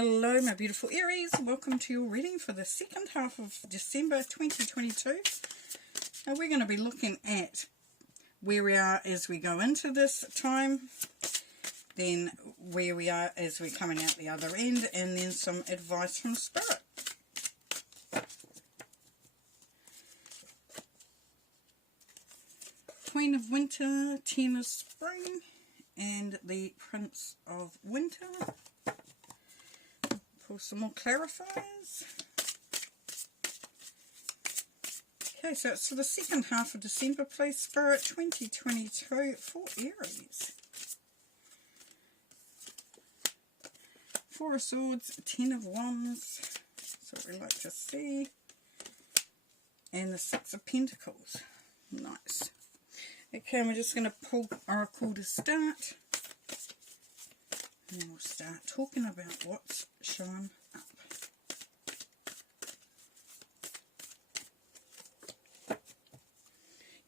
Hello my beautiful Aries, welcome to your reading for the second half of December 2022. Now we're going to be looking at where we are as we go into this time, then where we are as we're coming out the other end, and then some advice from Spirit. Queen of Winter, Ten of Spring, and the Prince of Winter. Pull some more clarifiers. Okay, so it's for the second half of December, please, Spirit, 2022 for Aries. Four of Swords, Ten of Wands, that's what we like to see, and the Six of Pentacles. Nice. Okay, and we're just going to pull Oracle to start. And we'll start talking about what's showing up.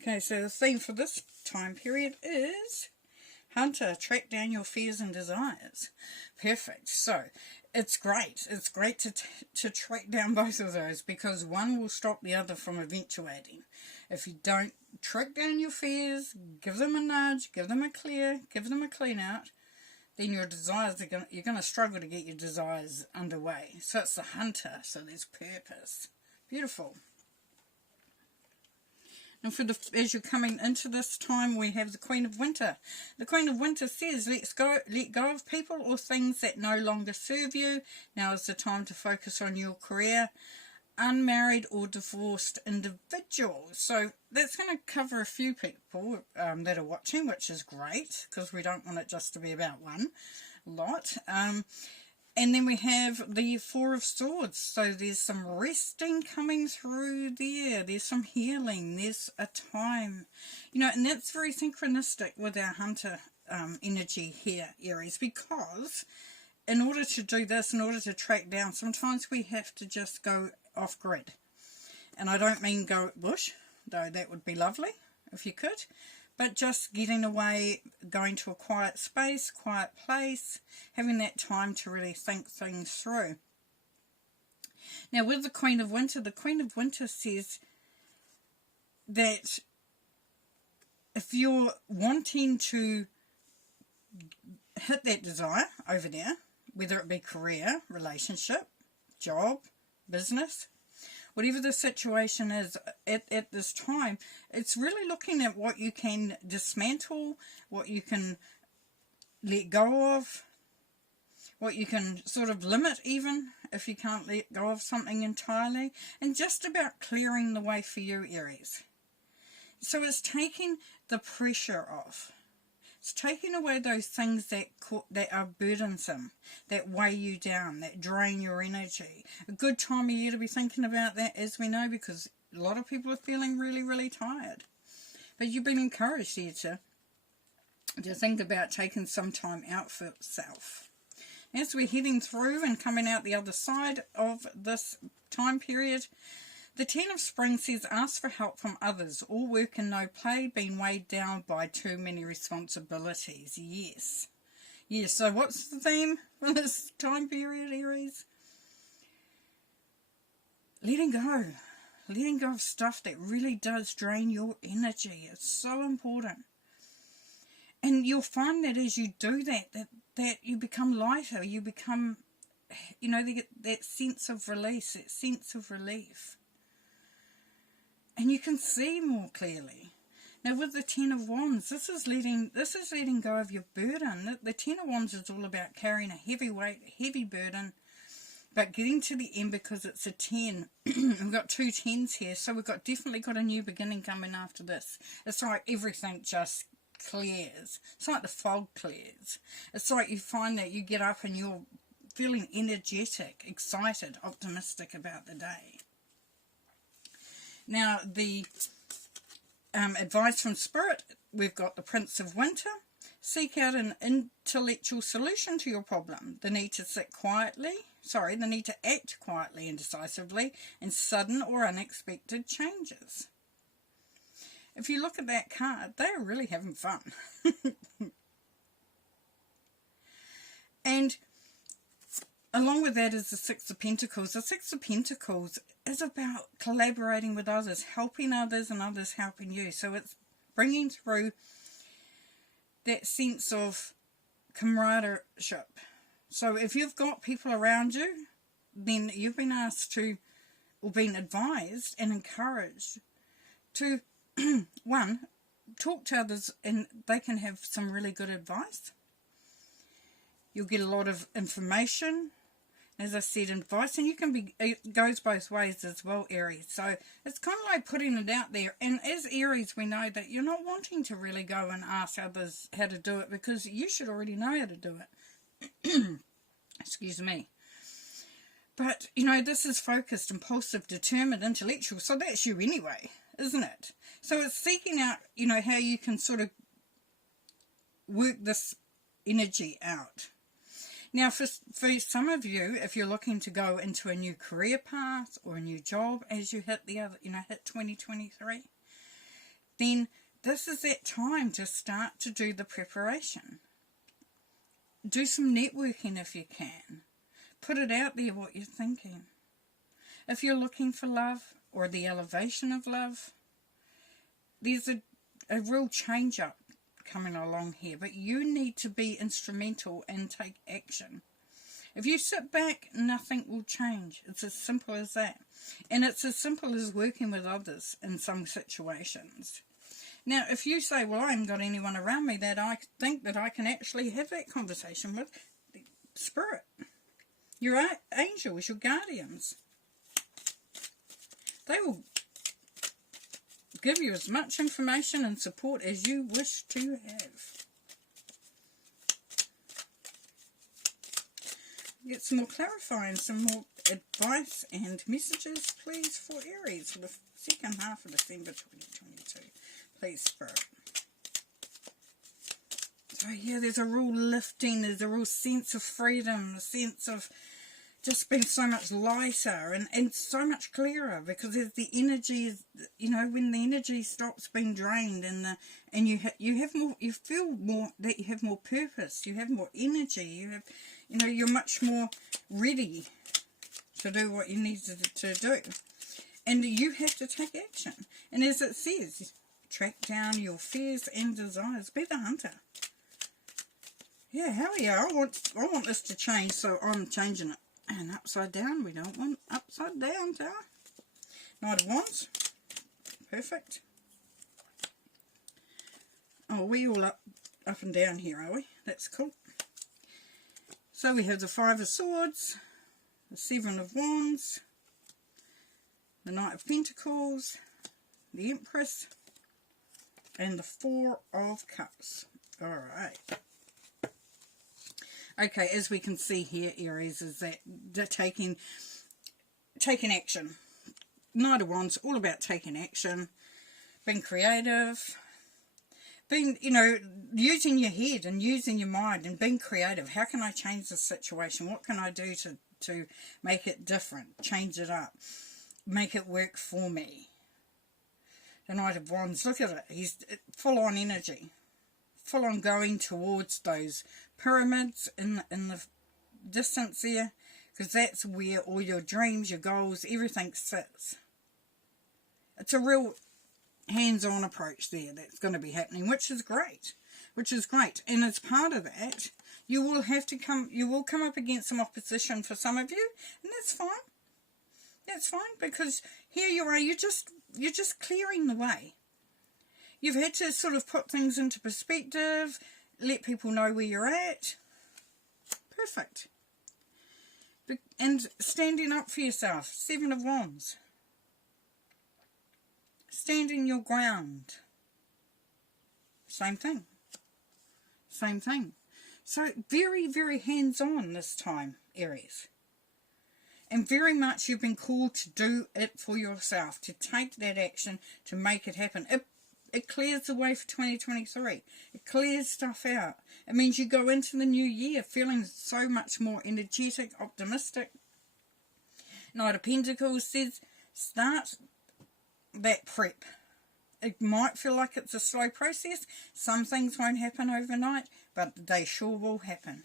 Okay, so the theme for this time period is Hunter, track down your fears and desires. Perfect. So it's great. It's great to track down both of those, because one will stop the other from eventuating. If you don't track down your fears, give them a nudge, give them a clear, give them a clean out, then your desires you're going to struggle to get your desires underway. So it's the Hunter, so there's purpose. Beautiful. And as you're coming into this time, we have the Queen of Winter. The Queen of Winter says, let go of people or things that no longer serve you. Now is the time to focus on your career. Unmarried or divorced individuals. So that's going to cover a few people that are watching, which is great, because we don't want it just to be about one lot. And then we have the Four of Swords. So there's some resting coming through there. There's some healing. There's a time. And that's very synchronistic with our Hunter energy here, Aries, because in order to do this, in order to track down, sometimes we have to just go off-grid. And I don't mean go bush, though that would be lovely if you could. But just getting away, going to a quiet space, quiet place, having that time to really think things through. Now with the Queen of Winter says that if you're wanting to hit that desire over there, whether it be career, relationship, job, business, whatever the situation is at this time, it's really looking at what you can dismantle, what you can let go of, what you can sort of limit even if you can't let go of something entirely, and just about clearing the way for you, Aries. So it's taking the pressure off. It's taking away those things that are burdensome, that weigh you down, that drain your energy. A good time of year to be thinking about that, as we know, because a lot of people are feeling really, really tired. But you've been encouraged here to think about taking some time out for self. As we're heading through and coming out the other side of this time period, the Ten of Spring says, ask for help from others. All work and no play, being weighed down by too many responsibilities. Yes. Yes, so what's the theme for this time period, Aries? Letting go. Letting go of stuff that really does drain your energy. It's so important. And you'll find that as you do that you become lighter. You become, that sense of release, that sense of relief. And you can see more clearly. Now with the Ten of Wands, this is letting go of your burden. The Ten of Wands is all about carrying a heavy weight, a heavy burden, but getting to the end, because it's a 10. We've got two 10s here, so we've definitely got a new beginning coming after this. It's like everything just clears. It's like the fog clears. It's like you find that you get up and you're feeling energetic, excited, optimistic about the day. Now, the advice from Spirit, we've got the Prince of Winter. Seek out an intellectual solution to your problem. The need to act quietly and decisively in sudden or unexpected changes. If you look at that card, they are really having fun. And along with that is the Six of Pentacles. The Six of Pentacles is about collaborating with others, helping others and others helping you. So it's bringing through that sense of camaraderie. So if you've got people around you, then you've been asked to, or been advised and encouraged to, one, talk to others and they can have some really good advice. You'll get a lot of information, as I said, advice, and you can be, it goes both ways as well, Aries. So it's kind of like putting it out there. And as Aries, we know that you're not wanting to really go and ask others how to do it because you should already know how to do it. Excuse me. But, you know, this is focused, impulsive, determined, intellectual. So that's you anyway, isn't it? So it's seeking out, you know, how you can sort of work this energy out. Now, for some of you, if you're looking to go into a new career path or a new job as you hit the other, you know, hit 2023, then this is that time to start to do the preparation. Do some networking if you can. Put it out there what you're thinking. If you're looking for love or the elevation of love, there's a real change up coming along here, but you need to be instrumental and take action. If you sit back, nothing will change. It's as simple as that. And it's as simple as working with others in some situations. Now, if you say, well, I haven't got anyone around me that I think that I can actually have that conversation with, Spirit, your angels, your guardians, they will give you as much information and support as you wish to have. Get some more clarifying, some more advice and messages, please, for Aries for the second half of December 2022. Please, Spirit. So, yeah, there's a real lifting, there's a real sense of freedom, a sense of just being so much lighter and so much clearer, because as the energy is, you know, when the energy stops being drained and you have more, you feel more that you have more purpose, you have more energy, you have, you know, you're much more ready to do what you need to do, and you have to take action. And as it says, track down your fears and desires. Be the hunter. Yeah, hell yeah, I want this to change, so I'm changing it. And upside down, we don't want upside down, Tower. Knight of Wands. Perfect. Oh, we all up and down here, are we? That's cool. So we have the Five of Swords, the Seven of Wands, the Knight of Pentacles, the Empress, and the Four of Cups. Alright. Okay, as we can see here, Aries, is that they're taking action. Knight of Wands, all about taking action, being creative, being, you know, using your head and using your mind and being creative. How can I change this situation? What can I do to make it different, change it up, make it work for me? The Knight of Wands, look at it. He's full on energy, full on going towards those pyramids in the distance there, because that's where all your dreams, your goals, everything sits. It's a real hands-on approach there that's going to be happening, which is great, and as part of that, you will come up against some opposition for some of you, and that's fine, because here you are, you're just clearing the way. You've had to sort of put things into perspective, let people know where you're at. Perfect. And standing up for yourself. Seven of Wands. Standing your ground. Same thing. So very, very hands-on this time, Aries. And very much you've been called to do it for yourself, to take that action, to make it happen. It clears the way for 2023. It clears stuff out. It means you go into the new year feeling so much more energetic, optimistic. Knight of Pentacles says, start that prep. It might feel like it's a slow process. Some things won't happen overnight, but they sure will happen.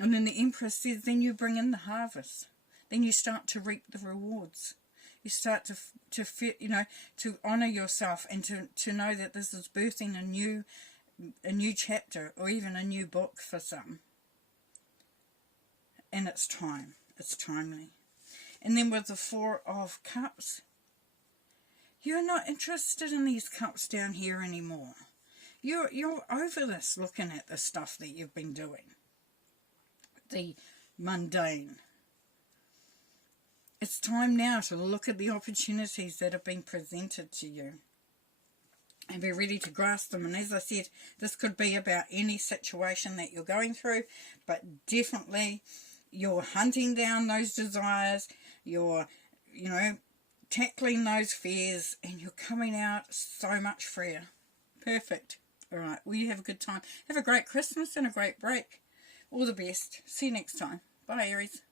And then the Empress says, then you bring in the harvest. Then you start to reap the rewards. You start to feel, to honour yourself and to know that this is birthing a new chapter or even a new book for some. And it's time. It's timely. And then with the Four of Cups, you're not interested in these cups down here anymore. You're over this, looking at the stuff that you've been doing. The mundane. It's time now to look at the opportunities that have been presented to you and be ready to grasp them. And as I said, this could be about any situation that you're going through, but definitely you're hunting down those desires, you're, tackling those fears, and you're coming out so much freer. Perfect. All right, well, you have a good time. Have a great Christmas and a great break. All the best. See you next time. Bye, Aries.